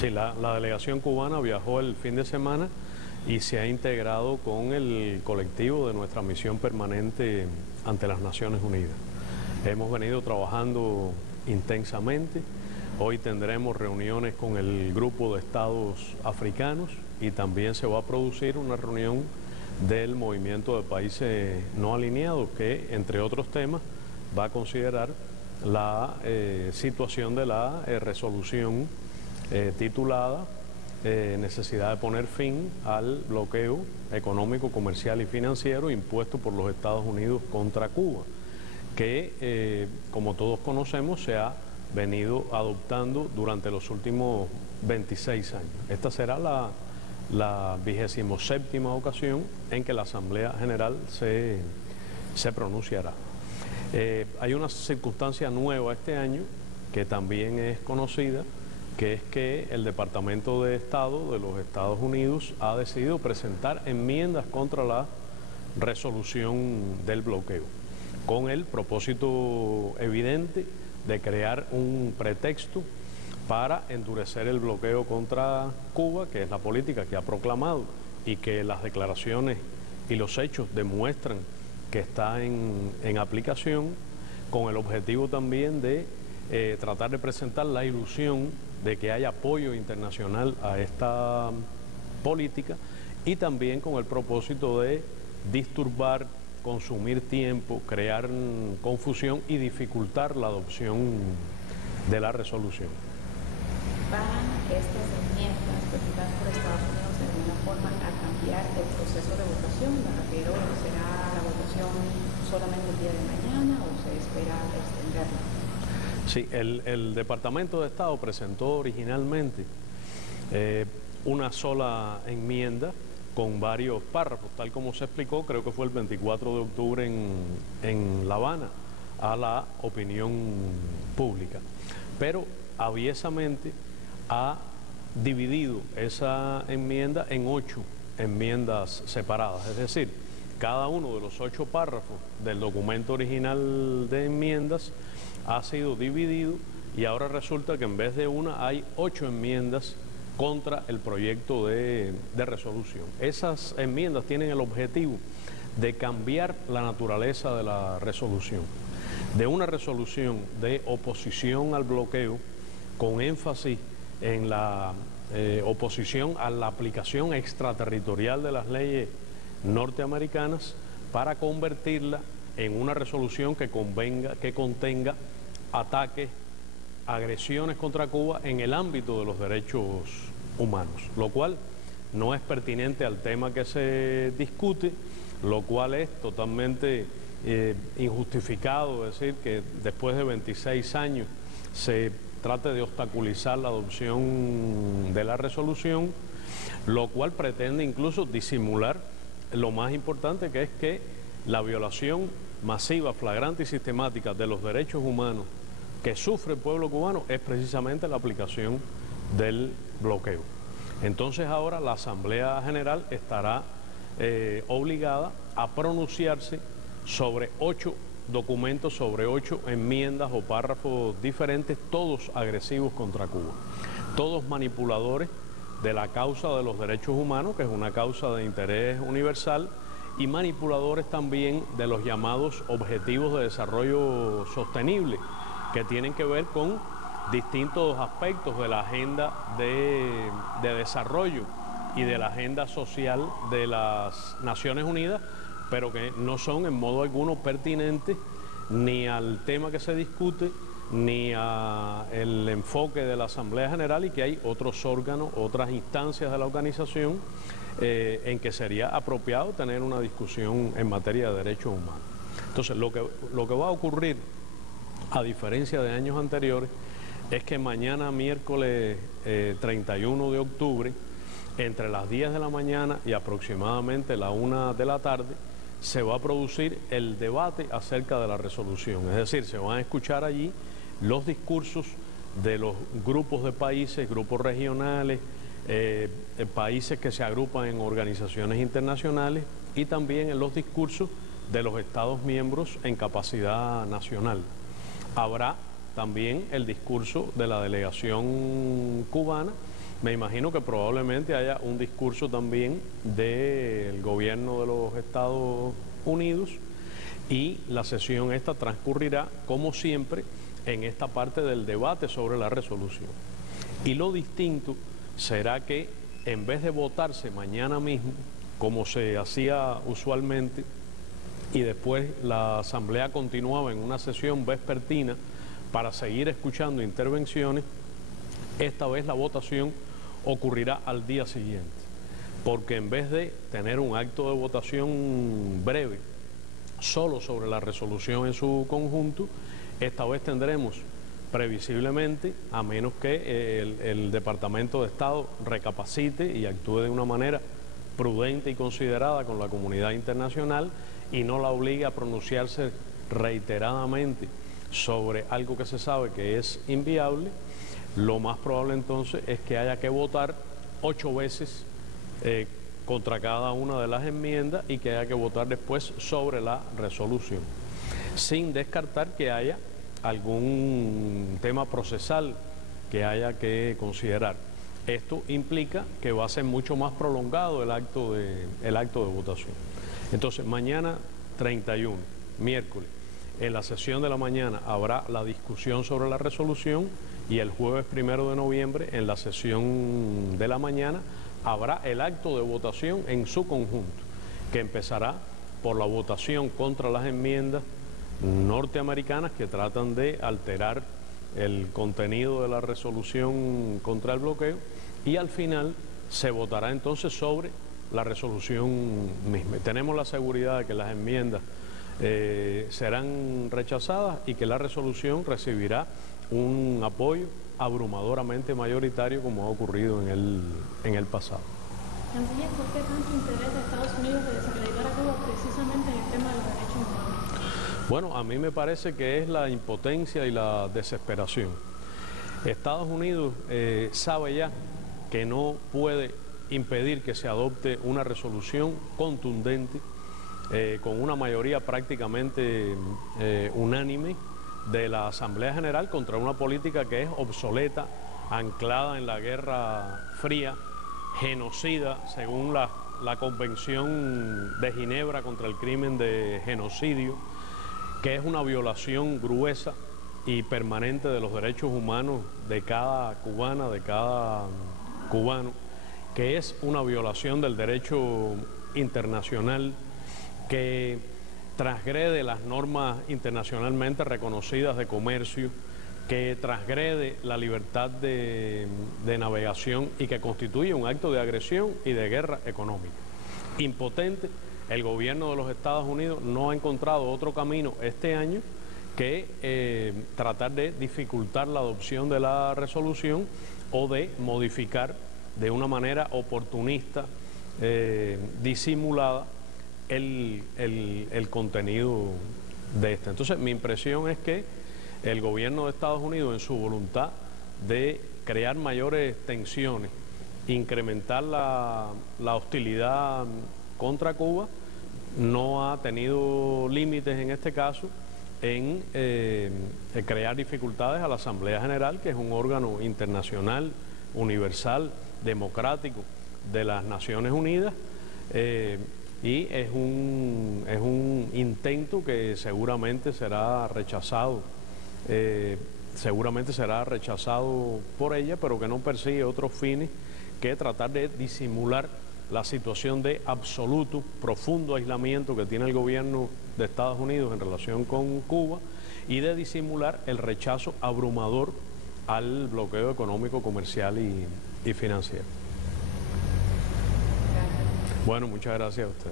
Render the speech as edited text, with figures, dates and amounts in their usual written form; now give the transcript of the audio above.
Sí, la delegación cubana viajó el fin de semana y se ha integrado con el colectivo de nuestra misión permanente ante las Naciones Unidas. Hemos venido trabajando intensamente. Hoy tendremos reuniones con el grupo de estados africanos y también se va a producir una reunión del movimiento de países no alineados que, entre otros temas, va a considerar la situación de la resolución titulada necesidad de poner fin al bloqueo económico, comercial y financiero impuesto por los Estados Unidos contra Cuba, que como todos conocemos se ha venido adoptando durante los últimos 26 años. Esta será la 27ª ocasión en que la Asamblea General se pronunciará. Hay una circunstancia nueva este año que también es conocida, que es que el Departamento de Estado de los Estados Unidos ha decidido presentar enmiendas contra la resolución del bloqueo, con el propósito evidente de crear un pretexto para endurecer el bloqueo contra Cuba, que es la política que ha proclamado y que las declaraciones y los hechos demuestran que está en aplicación, con el objetivo también de tratar de presentar la ilusión de que haya apoyo internacional a esta política y también con el propósito de disturbar, consumir tiempo, crear confusión y dificultar la adopción de la resolución. ¿Van estas enmiendas presentadas por Estados Unidos de alguna forma a cambiar el proceso de votación? Me refiero, ¿será la votación solamente el día de mañana o se espera extenderla? Sí, el Departamento de Estado presentó originalmente una sola enmienda con varios párrafos, tal como se explicó, creo que fue el 24 de octubre en La Habana, a la opinión pública. Pero aviesamente ha dividido esa enmienda en 8 enmiendas separadas, es decir, cada uno de los 8 párrafos del documento original de enmiendas ha sido dividido y ahora resulta que en vez de una hay 8 enmiendas contra el proyecto de resolución. Esas enmiendas tienen el objetivo de cambiar la naturaleza de la resolución, de una resolución de oposición al bloqueo con énfasis en la oposición a la aplicación extraterritorial de las leyes norteamericanas, para convertirla en una resolución que contenga ataques, agresiones contra Cuba en el ámbito de los derechos humanos, lo cual no es pertinente al tema que se discute, lo cual es totalmente injustificado decir que después de 26 años se trate de obstaculizar la adopción de la resolución, lo cual pretende incluso disimular lo más importante, que es que la violación masiva, flagrante y sistemática de los derechos humanos que sufre el pueblo cubano es precisamente la aplicación del bloqueo. Entonces ahora la Asamblea General estará obligada a pronunciarse sobre 8 documentos, sobre 8 enmiendas o párrafos diferentes, todos agresivos contra Cuba, todos manipuladores de la causa de los derechos humanos, que es una causa de interés universal, y manipuladores también de los llamados objetivos de desarrollo sostenible, que tienen que ver con distintos aspectos de la agenda de desarrollo y de la agenda social de las Naciones Unidas, pero que no son en modo alguno pertinentes ni al tema que se discute, ni al enfoque de la Asamblea General, y que hay otros órganos, otras instancias de la organización en que sería apropiado tener una discusión en materia de derechos humanos. Entonces, lo que va a ocurrir, a diferencia de años anteriores, es que mañana, miércoles 31 de octubre, entre las 10 de la mañana y aproximadamente la 1 de la tarde, se va a producir el debate acerca de la resolución. Es decir, se van a escuchar allí los discursos de los grupos de países, grupos regionales, países que se agrupan en organizaciones internacionales, y también en los discursos de los Estados miembros en capacidad nacional. Habrá también el discurso de la delegación cubana Me imagino que probablemente haya un discurso también del gobierno de los Estados Unidos y la sesión esta transcurrirá, como siempre, en esta parte del debate sobre la resolución. Y lo distinto será que en vez de votarse mañana mismo, como se hacía usualmente, y después la Asamblea continuaba en una sesión vespertina para seguir escuchando intervenciones, esta vez la votación ocurrirá al día siguiente, porque en vez de tener un acto de votación breve solo sobre la resolución en su conjunto, esta vez tendremos previsiblemente, a menos que el Departamento de Estado recapacite y actúe de una manera prudente y considerada con la comunidad internacional y no la obligue a pronunciarse reiteradamente sobre algo que se sabe que es inviable, lo más probable entonces es que haya que votar 8 veces contra cada una de las enmiendas y que haya que votar después sobre la resolución, sin descartar que haya algún tema procesal que haya que considerar. Esto implica que va a ser mucho más prolongado el acto de votación. Entonces, mañana 31, miércoles, en la sesión de la mañana habrá la discusión sobre la resolución y el jueves 1 de noviembre, en la sesión de la mañana, habrá el acto de votación en su conjunto, que empezará por la votación contra las enmiendas norteamericanas que tratan de alterar el contenido de la resolución contra el bloqueo, y al final se votará entonces sobre la resolución misma. Tenemos la seguridad de que las enmiendas serán rechazadas y que la resolución recibirá un apoyo abrumadoramente mayoritario, como ha ocurrido en el pasado. Canciller, ¿por qué tanto interés de Estados Unidos de desacreditar a Cuba precisamente en el tema de los derechos humanos? Bueno, a mí me parece que es la impotencia y la desesperación. Estados Unidos sabe ya que no puede impedir que se adopte una resolución contundente con una mayoría prácticamente unánime de la Asamblea General contra una política que es obsoleta, anclada en la Guerra Fría, genocida, según la Convención de Ginebra contra el crimen de genocidio, que es una violación gruesa y permanente de los derechos humanos de cada cubana, de cada cubano, que es una violación del derecho internacional, que transgrede las normas internacionalmente reconocidas de comercio, que transgrede la libertad de navegación y que constituye un acto de agresión y de guerra económica. Impotente, el gobierno de los Estados Unidos no ha encontrado otro camino este año que tratar de dificultar la adopción de la resolución o de modificar de una manera oportunista, disimulada, el contenido de esta. Entonces, mi impresión es que el gobierno de Estados Unidos, en su voluntad de crear mayores tensiones, incrementar la hostilidad contra Cuba, no ha tenido límites en este caso en crear dificultades a la Asamblea General, que es un órgano internacional, universal, democrático de las Naciones Unidas, y es un intento que seguramente será rechazado por ella, pero que no persigue otros fines que tratar de disimular la situación de absoluto, profundo aislamiento que tiene el gobierno de Estados Unidos en relación con Cuba y de disimular el rechazo abrumador al bloqueo económico, comercial y financiero. Bueno, muchas gracias a usted.